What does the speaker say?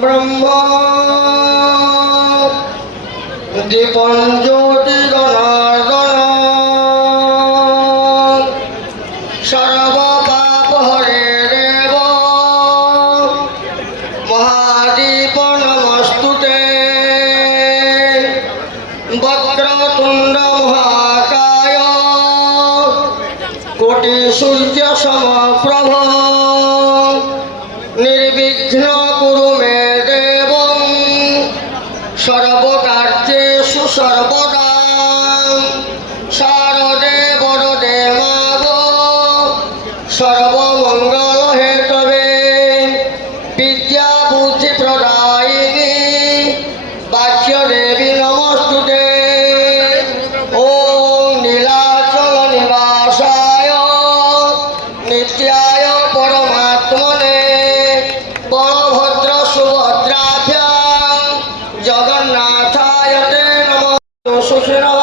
ব্রহ্ম দীপন জ্যোতি জনার্দন সর্ব পাপ হরে দেব মহাদীপ নমস্তুতে বক্রতুণ্ড মহাকায় কোটি সূর্য সমপ্রভ নির্বিঘ্ন কুরু মে দেব সর্বকার্যেষু সর্বদা শারদে বরদে মাগ সর্বমঙ্গল হেতবে বিদ্যা বুদ্ধি প্রদায়িনী বাক্য দেবী নমস্তুতে ওম নীলাচল নিবাসায় নিত্যায় পরমাত্মনে বলভদ্র সুভদ্রাভ্যাং জগন্নাথায় তে নমঃ সুখিনঃ